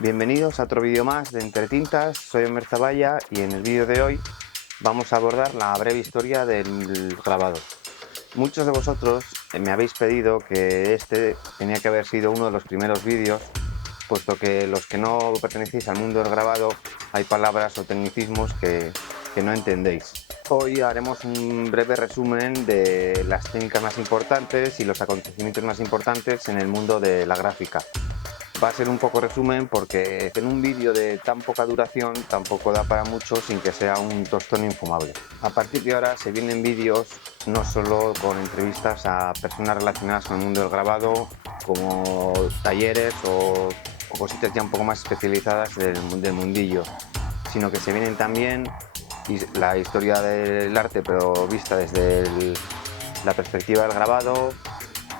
Bienvenidos a otro vídeo más de Entre Tintas, soy Omer Zavalla y en el vídeo de hoy vamos a abordar la breve historia del grabado. Muchos de vosotros me habéis pedido que este tenía que haber sido uno de los primeros vídeos, puesto que los que no pertenecéis al mundo del grabado hay palabras o tecnicismos que no entendéis. Hoy haremos un breve resumen de las técnicas más importantes y los acontecimientos más importantes en el mundo de la gráfica. Va a ser un poco resumen porque en un vídeo de tan poca duración tampoco da para mucho sin que sea un tostón infumable. A partir de ahora se vienen vídeos no solo con entrevistas a personas relacionadas con el mundo del grabado, como talleres o cositas ya un poco más especializadas del mundillo, sino que se vienen también la historia del arte pero vista desde la perspectiva del grabado,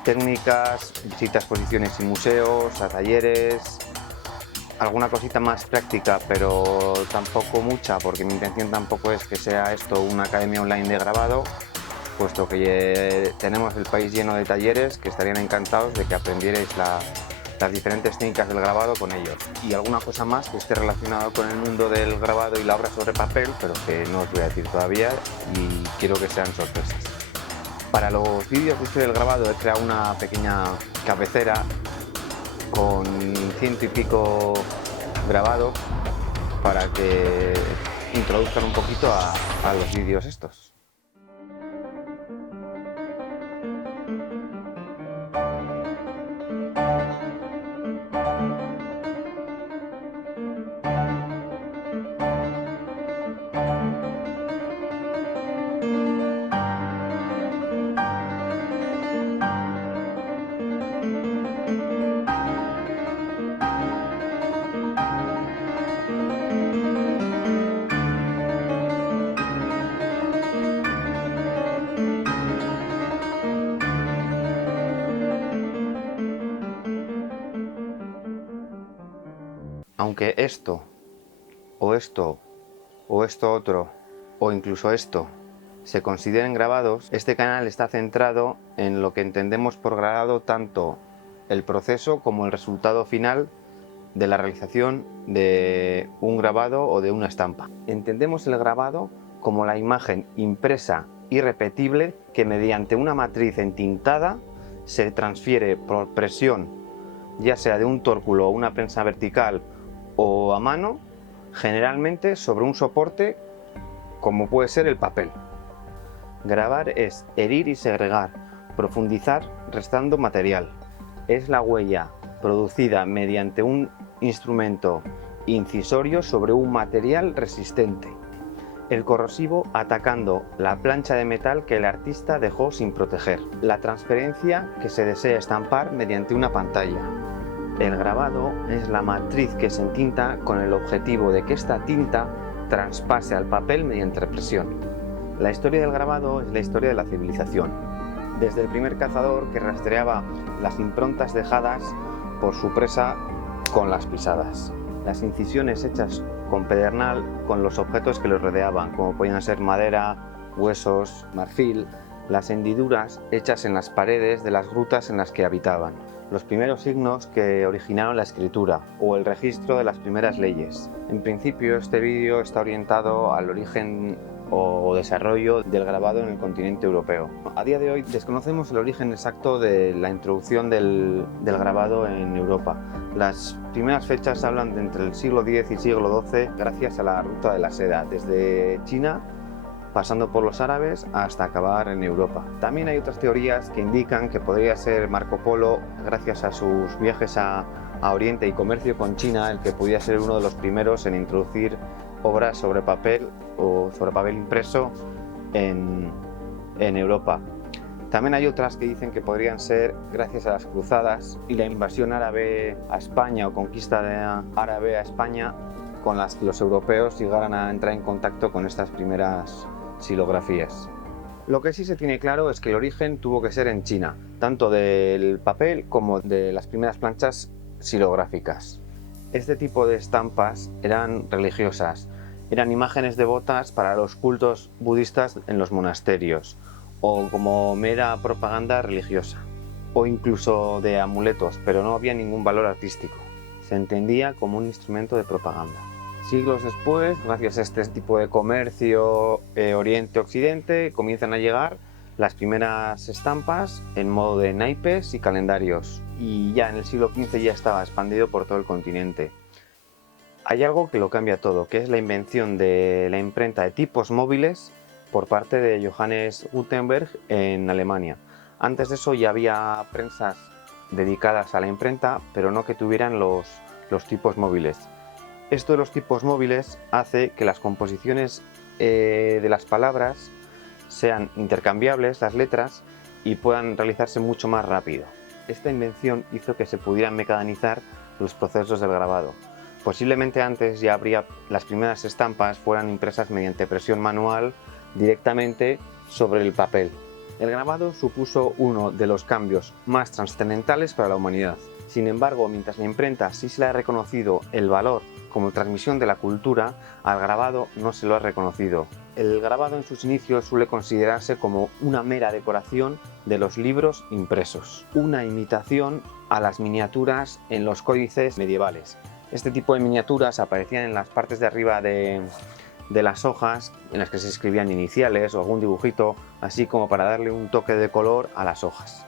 técnicas, visitas a exposiciones y museos, a talleres, alguna cosita más práctica, pero tampoco mucha, porque mi intención tampoco es que sea esto una academia online de grabado, puesto que tenemos el país lleno de talleres que estarían encantados de que aprendierais las diferentes técnicas del grabado con ellos, y alguna cosa más que esté relacionada con el mundo del grabado y la obra sobre papel, pero que no os voy a decir todavía y quiero que sean sorpresas. Para los vídeos de historia del grabado he creado una pequeña cabecera con 100 y pico grabados para que introduzcan un poquito a los vídeos estos. Aunque esto, o esto, o esto otro, o incluso esto, se consideren grabados, este canal está centrado en lo que entendemos por grabado tanto el proceso como el resultado final de la realización de un grabado o de una estampa. Entendemos el grabado como la imagen impresa y repetible que mediante una matriz entintada se transfiere por presión, ya sea de un tórculo o una prensa vertical o a mano, generalmente sobre un soporte como puede ser el papel. Grabar es herir y segregar, profundizar restando material. Es la huella producida mediante un instrumento incisorio sobre un material resistente. El corrosivo atacando la plancha de metal que el artista dejó sin proteger. La transferencia que se desea estampar mediante una pantalla. El grabado es la matriz que se entinta con el objetivo de que esta tinta traspase al papel mediante presión. La historia del grabado es la historia de la civilización, desde el primer cazador que rastreaba las improntas dejadas por su presa con las pisadas, las incisiones hechas con pedernal con los objetos que los rodeaban, como podían ser madera, huesos, marfil, las hendiduras hechas en las paredes de las grutas en las que habitaban, los primeros signos que originaron la escritura o el registro de las primeras leyes. En principio este vídeo está orientado al origen o desarrollo del grabado en el continente europeo. A día de hoy desconocemos el origen exacto de la introducción del grabado en Europa. Las primeras fechas hablan de entre el siglo X y siglo XII gracias a la ruta de la seda, desde China pasando por los árabes hasta acabar en Europa. También hay otras teorías que indican que podría ser Marco Polo, gracias a sus viajes a Oriente y comercio con China, el que podría ser uno de los primeros en introducir obras sobre papel o sobre papel impreso en Europa. También hay otras que dicen que podrían ser gracias a las cruzadas y la invasión árabe a España o conquista árabe a España, con las que los europeos llegaran a entrar en contacto con estas primeras xilografías. Lo que sí se tiene claro es que el origen tuvo que ser en China, tanto del papel como de las primeras planchas xilográficas. Este tipo de estampas eran religiosas, eran imágenes devotas para los cultos budistas en los monasterios, o como mera propaganda religiosa, o incluso de amuletos, pero no había ningún valor artístico. se entendía como un instrumento de propaganda. Siglos después, gracias a este tipo de comercio Oriente-Occidente, comienzan a llegar las primeras estampas en modo de naipes y calendarios, y ya en el siglo XV ya estaba expandido por todo el continente. Hay algo que lo cambia todo, que es la invención de la imprenta de tipos móviles por parte de Johannes Gutenberg en Alemania. Antes de eso ya había prensas dedicadas a la imprenta, pero no que tuvieran los tipos móviles. Esto de los tipos móviles hace que las composiciones de las palabras sean intercambiables, las letras, y puedan realizarse mucho más rápido. Esta invención hizo que se pudieran mecanizar los procesos del grabado. Posiblemente antes ya las primeras estampas fueran impresas mediante presión manual directamente sobre el papel. El grabado supuso uno de los cambios más trascendentales para la humanidad. Sin embargo, mientras la imprenta sí se le ha reconocido el valor como transmisión de la cultura, al grabado no se lo ha reconocido. El grabado en sus inicios suele considerarse como una mera decoración de los libros impresos, una imitación a las miniaturas en los códices medievales. Este tipo de miniaturas aparecían en las partes de arriba de las hojas, en las que se escribían iniciales o algún dibujito, así como para darle un toque de color a las hojas.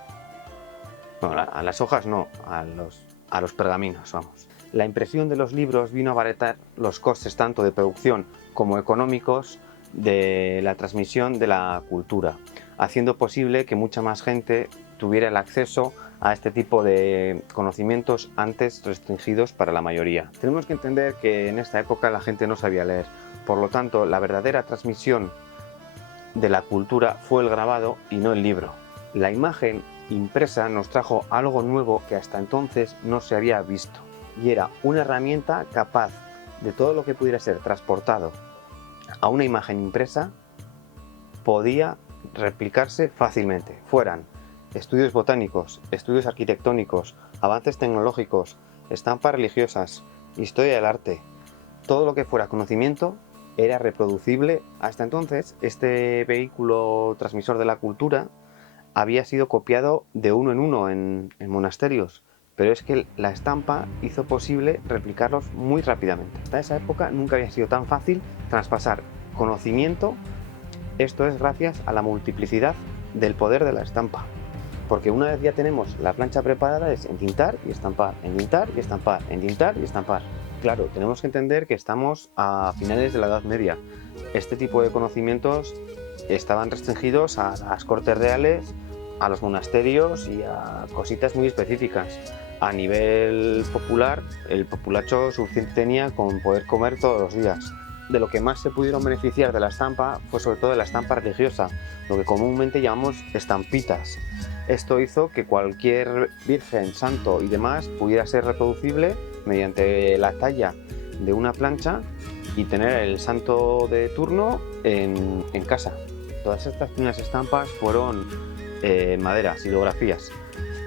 Bueno, a las hojas no, a los pergaminos, vamos. La impresión de los libros vino a abaratar los costes tanto de producción como económicos de la transmisión de la cultura, haciendo posible que mucha más gente tuviera el acceso a este tipo de conocimientos antes restringidos para la mayoría. Tenemos que entender que en esta época la gente no sabía leer, por lo tanto la verdadera transmisión de la cultura fue el grabado y no el libro. La imagen impresa nos trajo algo nuevo que hasta entonces no se había visto, y era una herramienta capaz de todo lo que pudiera ser transportado a una imagen impresa podía replicarse fácilmente, fueran estudios botánicos, estudios arquitectónicos, avances tecnológicos, estampas religiosas, historia del arte. Todo lo que fuera conocimiento era reproducible. Hasta entonces, este vehículo transmisor de la cultura había sido copiado de uno en uno en monasterios, pero es que la estampa hizo posible replicarlos muy rápidamente. Hasta esa época nunca había sido tan fácil traspasar conocimiento. Esto es gracias a la multiplicidad del poder de la estampa, porque una vez ya tenemos la plancha preparada es entintar y estampar, entintar y estampar, entintar y estampar. Claro, tenemos que entender que estamos a finales de la Edad Media. Este tipo de conocimientos estaban restringidos a las cortes reales, a los monasterios y a cositas muy específicas. A nivel popular, el populacho suficiente tenía con poder comer todos los días. De lo que más se pudieron beneficiar de la estampa fue sobre todo de la estampa religiosa, lo que comúnmente llamamos estampitas. Esto hizo que cualquier virgen, santo y demás pudiera ser reproducible mediante la talla de una plancha y tener el santo de turno en casa. Todas estas primeras estampas fueron madera, silografías,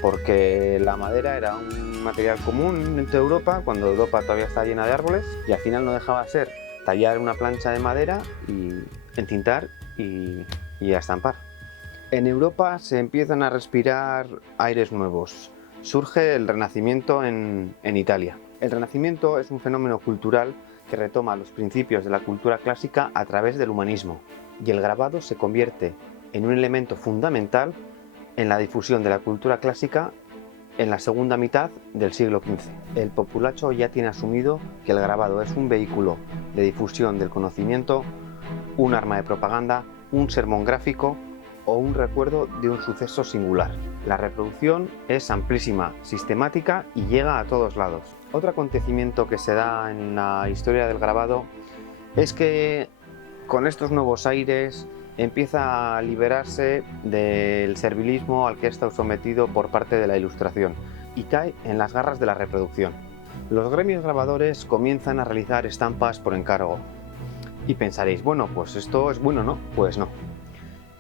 porque la madera era un material común en toda Europa, cuando Europa todavía estaba llena de árboles, y al final no dejaba de ser tallar una plancha de madera y entintar y a estampar. En Europa se empiezan a respirar aires nuevos. Surge el Renacimiento en Italia. El Renacimiento es un fenómeno cultural que retoma los principios de la cultura clásica a través del humanismo, y el grabado se convierte en un elemento fundamental en la difusión de la cultura clásica en la segunda mitad del siglo XV. El populacho ya tiene asumido que el grabado es un vehículo de difusión del conocimiento, un arma de propaganda, un sermón gráfico o un recuerdo de un suceso singular. La reproducción es amplísima, sistemática y llega a todos lados. Otro acontecimiento que se da en la historia del grabado es que con estos nuevos aires empieza a liberarse del servilismo al que ha estado sometido por parte de la Ilustración y cae en las garras de la reproducción. Los gremios grabadores comienzan a realizar estampas por encargo. Y pensaréis, bueno, pues esto es bueno, ¿no? Pues no.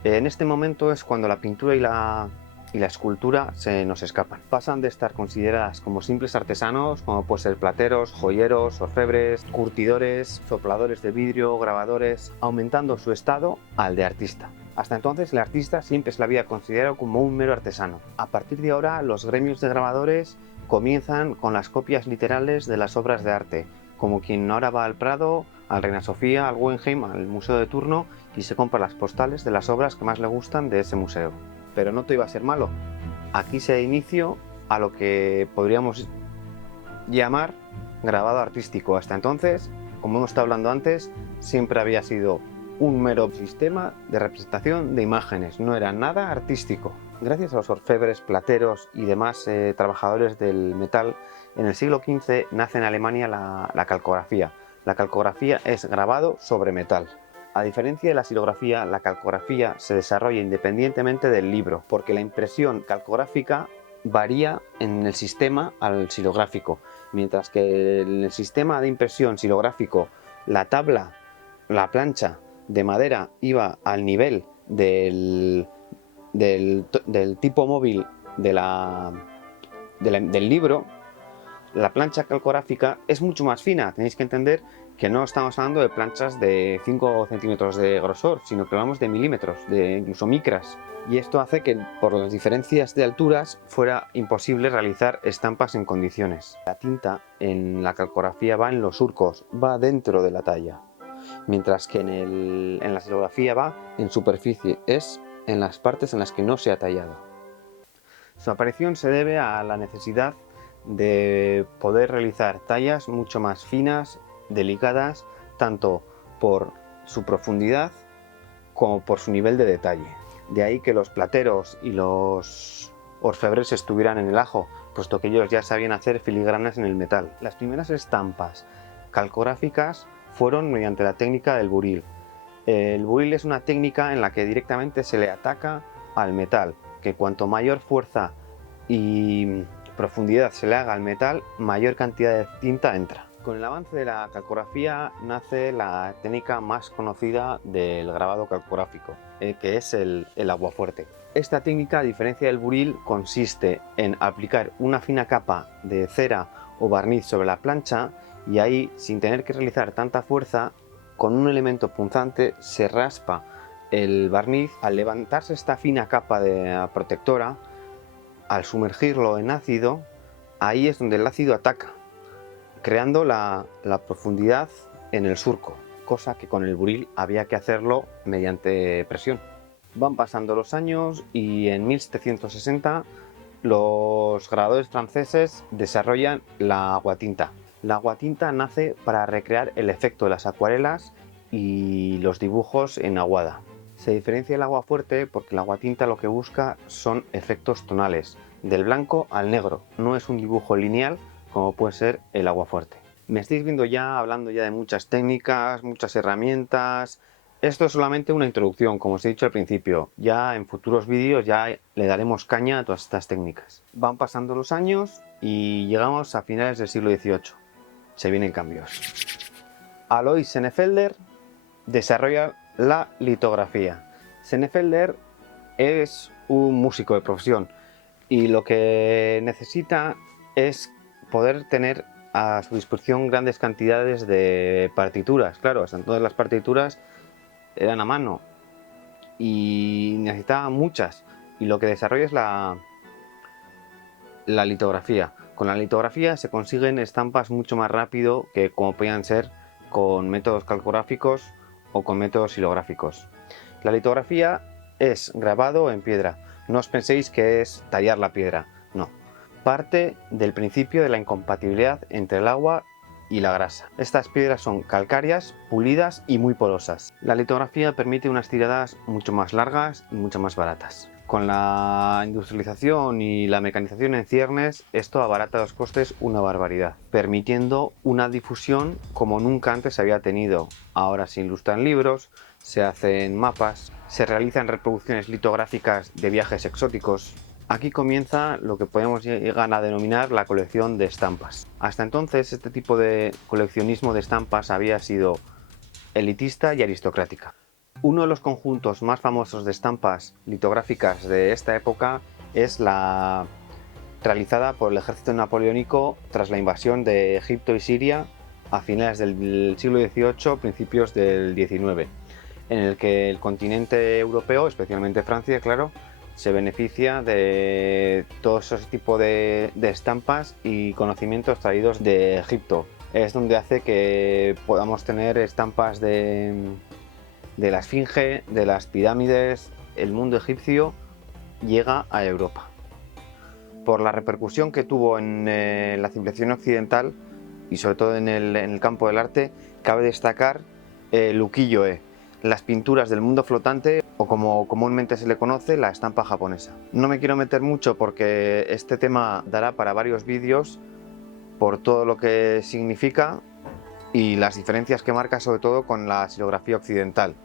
En este momento es cuando la pintura y la y la escultura se nos escapan. Pasan de estar consideradas como simples artesanos, como pueden ser plateros, joyeros, orfebres, curtidores, sopladores de vidrio, grabadores, aumentando su estado al de artista. Hasta entonces el artista siempre se le había considerado como un mero artesano. A partir de ahora los gremios de grabadores comienzan con las copias literales de las obras de arte, como quien ahora va al Prado, al Reina Sofía, al Guggenheim, al museo de turno y se compra las postales de las obras que más le gustan de ese museo. Pero no todo iba a ser malo. Aquí se da inicio a lo que podríamos llamar grabado artístico. Hasta entonces, como hemos estado hablando antes, siempre había sido un mero sistema de representación de imágenes, no era nada artístico. Gracias a los orfebres, plateros y demás trabajadores del metal, en el siglo XV nace en Alemania la calcografía. La calcografía es grabado sobre metal. A diferencia de la xilografía, la calcografía se desarrolla independientemente del libro, porque la impresión calcográfica varía en el sistema al xilográfico, mientras que en el sistema de impresión xilográfico la tabla, la plancha de madera iba al nivel del tipo móvil del libro. La plancha calcográfica es mucho más fina. Tenéis que entender que no estamos hablando de planchas de 5 centímetros de grosor, sino que hablamos de milímetros, de incluso micras. Y esto hace que por las diferencias de alturas fuera imposible realizar estampas en condiciones. La tinta en la calcografía va en los surcos, va dentro de la talla, mientras que en la xilografía va en superficie, es en las partes en las que no se ha tallado. Su aparición se debe a la necesidad de poder realizar tallas mucho más finas, delicadas, tanto por su profundidad como por su nivel de detalle. De ahí que los plateros y los orfebres estuvieran en el ajo, puesto que ellos ya sabían hacer filigranas en el metal. Las primeras estampas calcográficas fueron mediante la técnica del buril. El buril es una técnica en la que directamente se le ataca al metal, que cuanto mayor fuerza y profundidad se le haga al metal, mayor cantidad de tinta entra. Con el avance de la calcografía nace la técnica más conocida del grabado calcográfico, que es el aguafuerte. Esta técnica, a diferencia del buril, consiste en aplicar una fina capa de cera o barniz sobre la plancha y ahí, sin tener que realizar tanta fuerza, con un elemento punzante se raspa el barniz. Al levantarse esta fina capa de protectora, al sumergirlo en ácido, ahí es donde el ácido ataca, creando la profundidad en el surco, cosa que con el buril había que hacerlo mediante presión. Van pasando los años y en 1760 los grabadores franceses desarrollan la aguatinta. La aguatinta nace para recrear el efecto de las acuarelas y los dibujos en aguada. Se diferencia el aguafuerte porque la aguatinta lo que busca son efectos tonales, del blanco al negro, no es un dibujo lineal como puede ser el aguafuerte. Me estáis viendo ya hablando ya de muchas técnicas, muchas herramientas. Esto es solamente una introducción, como os he dicho al principio. Ya en futuros vídeos ya le daremos caña a todas estas técnicas. Van pasando los años y llegamos a finales del siglo XVIII. Se vienen cambios. Alois Senefelder desarrolla la litografía. Senefelder es un músico de profesión y lo que necesita es poder tener a su disposición grandes cantidades de partituras. Claro, hasta entonces las partituras eran a mano y necesitaba muchas, y lo que desarrolla es la litografía. Con la litografía se consiguen estampas mucho más rápido que como podían ser con métodos calcográficos o con métodos xilográficos. La litografía es grabado en piedra. No os penséis que es tallar la piedra, no. Parte del principio de la incompatibilidad entre el agua y la grasa. Estas piedras son calcáreas, pulidas y muy porosas. La litografía permite unas tiradas mucho más largas y mucho más baratas. Con la industrialización y la mecanización en ciernes, esto abarata los costes una barbaridad, permitiendo una difusión como nunca antes se había tenido. Ahora se ilustran libros, se hacen mapas, se realizan reproducciones litográficas de viajes exóticos. Aquí comienza lo que podemos llegar a denominar la colección de estampas. Hasta entonces este tipo de coleccionismo de estampas había sido elitista y aristocrática. Uno de los conjuntos más famosos de estampas litográficas de esta época es la realizada por el ejército napoleónico tras la invasión de Egipto y Siria a finales del siglo XVIII, principios del XIX, en el que el continente europeo, especialmente Francia, claro, se beneficia de todo ese tipo de estampas y conocimientos traídos de Egipto. Es donde hace que podamos tener estampas de la Esfinge, de las pirámides. El mundo egipcio llega a Europa. Por la repercusión que tuvo en la civilización occidental y sobre todo en el campo del arte, cabe destacar el ukiyo-e, las pinturas del mundo flotante, o como comúnmente se le conoce, la estampa japonesa. No me quiero meter mucho porque este tema dará para varios vídeos por todo lo que significa y las diferencias que marca, sobre todo con la xilografía occidental.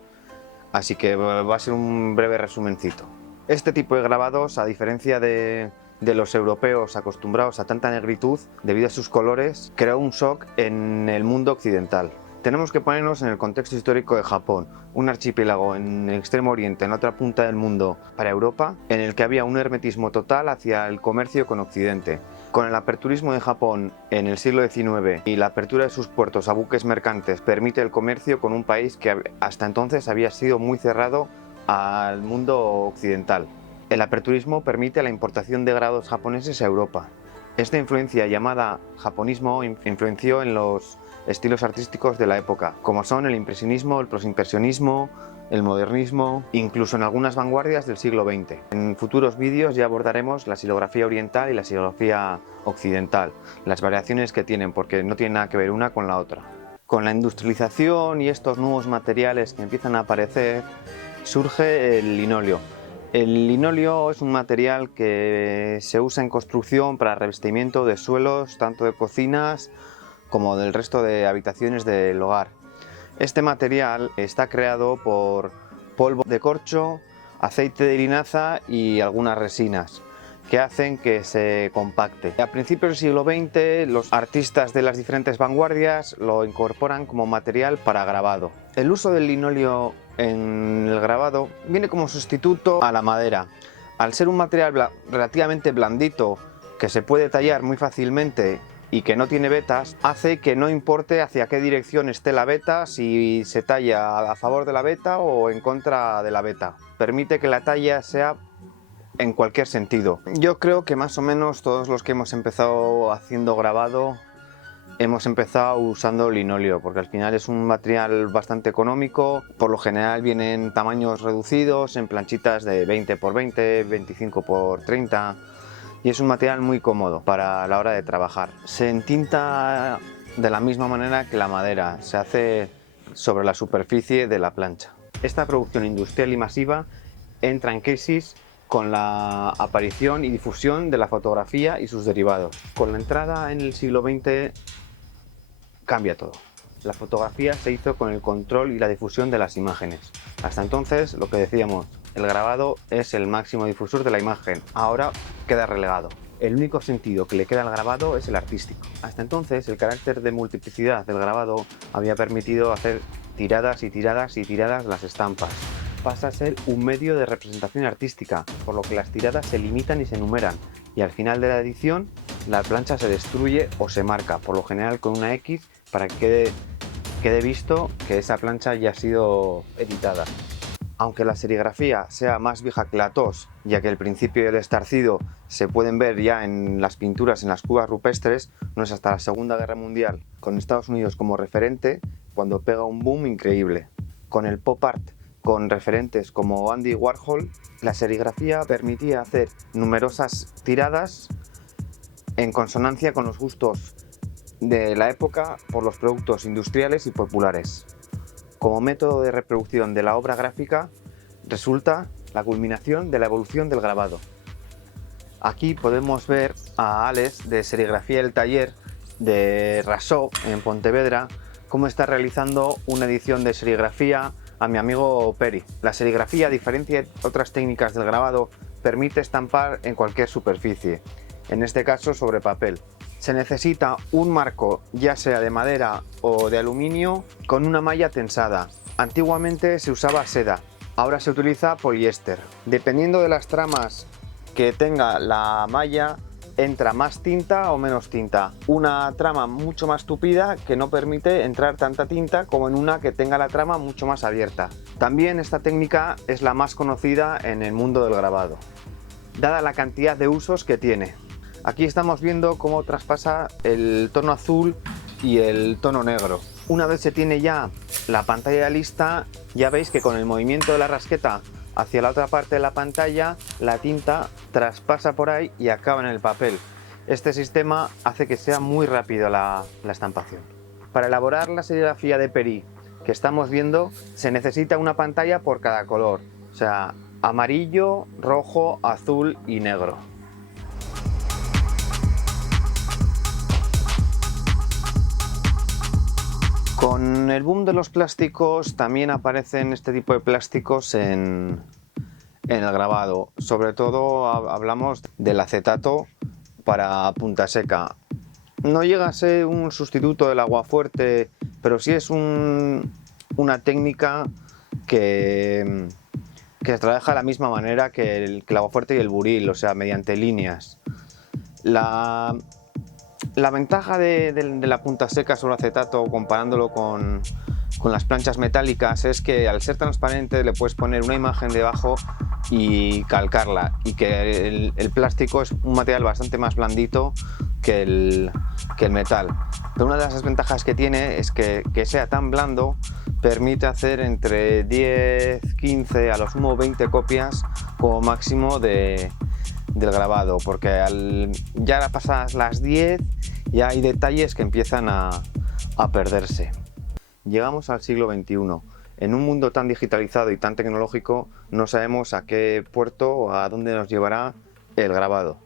Así que va a ser un breve resumencito. Este tipo de grabados, a diferencia de los europeos acostumbrados a tanta negritud, debido a sus colores, creó un shock en el mundo occidental. Tenemos que ponernos en el contexto histórico de Japón, un archipiélago en el extremo oriente, en la otra punta del mundo para Europa, en el que había un hermetismo total hacia el comercio con Occidente. Con el aperturismo de Japón en el siglo XIX y la apertura de sus puertos a buques mercantes permite el comercio con un país que hasta entonces había sido muy cerrado al mundo occidental. El aperturismo permite la importación de grabados japoneses a Europa. Esta influencia, llamada japonismo, influenció en los estilos artísticos de la época, como son el impresionismo, el posimpresionismo, el modernismo, incluso en algunas vanguardias del siglo XX. En futuros vídeos ya abordaremos la xilografía oriental y la xilografía occidental, las variaciones que tienen, porque no tienen nada que ver una con la otra. Con la industrialización y estos nuevos materiales que empiezan a aparecer, surge el linóleo. El linóleo es un material que se usa en construcción para revestimiento de suelos, tanto de cocinas como del resto de habitaciones del hogar. Este material está creado por polvo de corcho, aceite de linaza y algunas resinas que hacen que se compacte. A principios del siglo XX, los artistas de las diferentes vanguardias lo incorporan como material para grabado. El uso del linóleo en el grabado viene como sustituto a la madera. Al ser un material relativamente blandito, que se puede tallar muy fácilmente y que no tiene vetas, hace que no importe hacia qué dirección esté la veta, si se talla a favor de la veta o en contra de la veta. Permite que la talla sea en cualquier sentido. Yo creo que más o menos todos los que hemos empezado haciendo grabado hemos empezado usando linóleo, porque al final es un material bastante económico. Por lo general viene en tamaños reducidos, en planchitas de 20 x 20, 25 x 30, y es un material muy cómodo para la hora de trabajar. Se entinta de la misma manera que la madera, se hace sobre la superficie de la plancha. Esta producción industrial y masiva entra en crisis con la aparición y difusión de la fotografía y sus derivados. Con la entrada en el siglo XX cambia todo. La fotografía se hizo con el control y la difusión de las imágenes. Hasta entonces, lo que decíamos, el grabado es el máximo difusor de la imagen. Ahora queda relegado. El único sentido que le queda al grabado es el artístico. Hasta entonces, el carácter de multiplicidad del grabado había permitido hacer tiradas y tiradas y tiradas las estampas. Pasa a ser un medio de representación artística, por lo que las tiradas se limitan y se enumeran, y al final de la edición la plancha se destruye o se marca, por lo general con una X, para que quede visto que esa plancha ya ha sido editada. Aunque la serigrafía sea más vieja que la tos, ya que el principio del estarcido se pueden ver ya en las pinturas en las cubas rupestres, no es hasta la Segunda Guerra Mundial, con Estados Unidos como referente, cuando pega un boom increíble. Con el pop art, con referentes como Andy Warhol, la serigrafía permitía hacer numerosas tiradas en consonancia con los gustos de la época por los productos industriales y populares. Como método de reproducción de la obra gráfica resulta la culminación de la evolución del grabado. Aquí podemos ver a Alex de Serigrafía El Taller de Rasó en Pontevedra cómo está realizando una edición de serigrafía a mi amigo Peri. La serigrafía, a diferencia de otras técnicas del grabado, permite estampar en cualquier superficie, en este caso sobre papel. Se necesita un marco, ya sea de madera o de aluminio, con una malla tensada. Antiguamente se usaba seda, ahora se utiliza poliéster. Dependiendo de las tramas que tenga la malla entra más tinta o menos tinta. Una trama mucho más tupida que no permite entrar tanta tinta como en una que tenga la trama mucho más abierta. También esta técnica es la más conocida en el mundo del grabado, dada la cantidad de usos que tiene. Aquí estamos viendo cómo traspasa el tono azul y el tono negro. Una vez se tiene ya la pantalla lista, ya veis que con el movimiento de la rasqueta hacia la otra parte de la pantalla, la tinta traspasa por ahí y acaba en el papel. Este sistema hace que sea muy rápido la estampación. Para elaborar la serigrafía de Perí que estamos viendo, se necesita una pantalla por cada color, o sea, amarillo, rojo, azul y negro. Con el boom de los plásticos también aparecen este tipo de plásticos en el grabado. Sobre todo hablamos del acetato para punta seca. No llega a ser un sustituto del aguafuerte, pero sí es una técnica que se trabaja de la misma manera que el aguafuerte y el buril, o sea, mediante líneas. La ventaja de la punta seca sobre acetato, comparándolo con las planchas metálicas, es que al ser transparente le puedes poner una imagen debajo y calcarla, y que el plástico es un material bastante más blandito que el metal. Pero una de las desventajas que tiene es que sea tan blando permite hacer entre 10, 15, a lo sumo 20 copias como máximo del grabado, porque ya pasadas las 10 ya hay detalles que empiezan a perderse. Llegamos al siglo XXI. En un mundo tan digitalizado y tan tecnológico, no sabemos a qué puerto o a dónde nos llevará el grabado.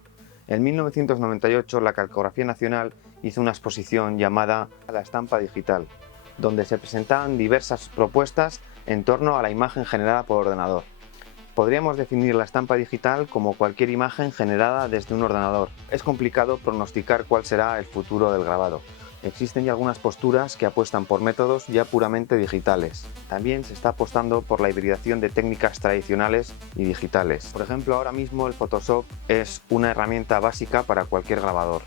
En 1998 la Calcografía Nacional hizo una exposición llamada La estampa digital, donde se presentaban diversas propuestas en torno a la imagen generada por ordenador. Podríamos definir la estampa digital como cualquier imagen generada desde un ordenador. Es complicado pronosticar cuál será el futuro del grabado. Existen ya algunas posturas que apuestan por métodos ya puramente digitales. También se está apostando por la hibridación de técnicas tradicionales y digitales. Por ejemplo, ahora mismo el Photoshop es una herramienta básica para cualquier grabador.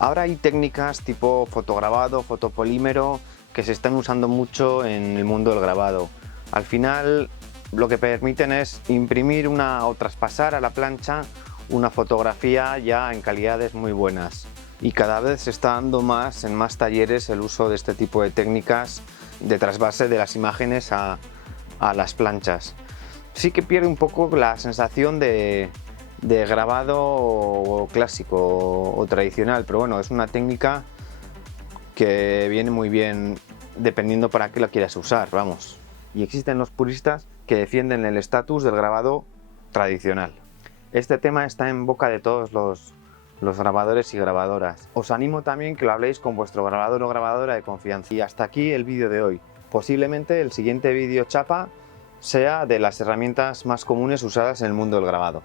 Ahora hay técnicas tipo fotograbado, fotopolímero, que se están usando mucho en el mundo del grabado. Al final, lo que permiten es imprimir o traspasar a la plancha una fotografía ya en calidades muy buenas. Y cada vez se está dando más en más talleres el uso de este tipo de técnicas de trasvase de las imágenes a las planchas. Sí que pierde un poco la sensación de grabado clásico o tradicional, pero bueno, es una técnica que viene muy bien dependiendo para qué la quieras usar, vamos. Y existen los puristas que defienden el estatus del grabado tradicional. Este tema está en boca de todos los grabadores y grabadoras. Os animo también que lo habléis con vuestro grabador o grabadora de confianza. Y hasta aquí el vídeo de hoy. Posiblemente el siguiente vídeo chapa sea de las herramientas más comunes usadas en el mundo del grabado.